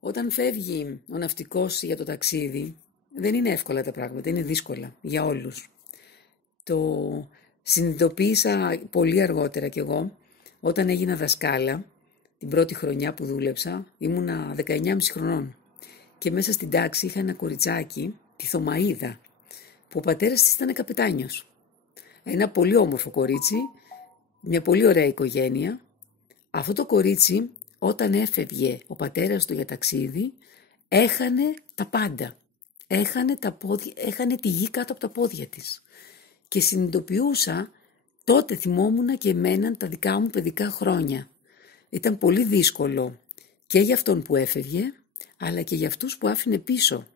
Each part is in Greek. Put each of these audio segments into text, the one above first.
Όταν φεύγει ο ναυτικός για το ταξίδι, δεν είναι εύκολα τα πράγματα, είναι δύσκολα για όλους. Το συνειδητοποίησα πολύ αργότερα κι εγώ, όταν έγινα δασκάλα, την πρώτη χρονιά που δούλεψα, ήμουνα 19,5 χρονών. Και μέσα στην τάξη είχα ένα κοριτσάκι, τη Θωμαΐδα, που ο πατέρας της ήταν καπετάνιος. Ένα πολύ όμορφο κορίτσι, μια πολύ ωραία οικογένεια. Αυτό το κορίτσι, όταν έφευγε ο πατέρας του για ταξίδι, έχανε τα πάντα. Έχανε τη γη κάτω από τα πόδια της. Και συνειδητοποιούσα, τότε θυμόμουν και εμένα τα δικά μου παιδικά χρόνια. Ήταν πολύ δύσκολο και για αυτόν που έφευγε, αλλά και για αυτούς που άφηνε πίσω.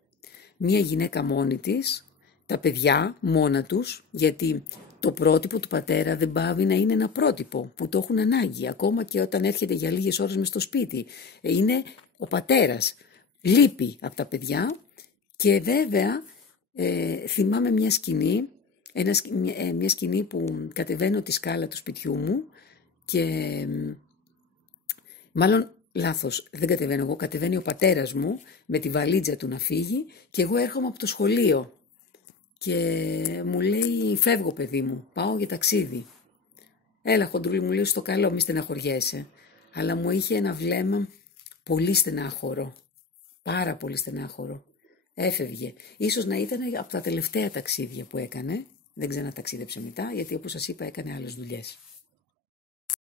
Μία γυναίκα μόνη της, τα παιδιά μόνα τους, γιατί το πρότυπο του πατέρα δεν πάβει να είναι ένα πρότυπο που το έχουν ανάγκη, ακόμα και όταν έρχεται για λίγες ώρες μες στο σπίτι. Είναι ο πατέρας, λείπει από τα παιδιά και βέβαια θυμάμαι μια σκηνή που κατεβαίνω τη σκάλα του σπιτιού μου και μάλλον λάθος, δεν κατεβαίνω εγώ, κατεβαίνει ο πατέρας μου με τη βαλίτσα του να φύγει και εγώ έρχομαι από το σχολείο και μου λέει φεύγω παιδί μου, πάω για ταξίδι. Έλα χοντρούλη, μου λέει, στο καλό, μη στεναχωριέσαι. Αλλά μου είχε ένα βλέμμα πολύ στενάχωρο, πάρα πολύ στενάχωρο. Έφευγε. Ίσως να ήταν από τα τελευταία ταξίδια που έκανε, δεν ξαναταξίδεψε μετά, γιατί όπως σας είπα έκανε άλλες δουλειές.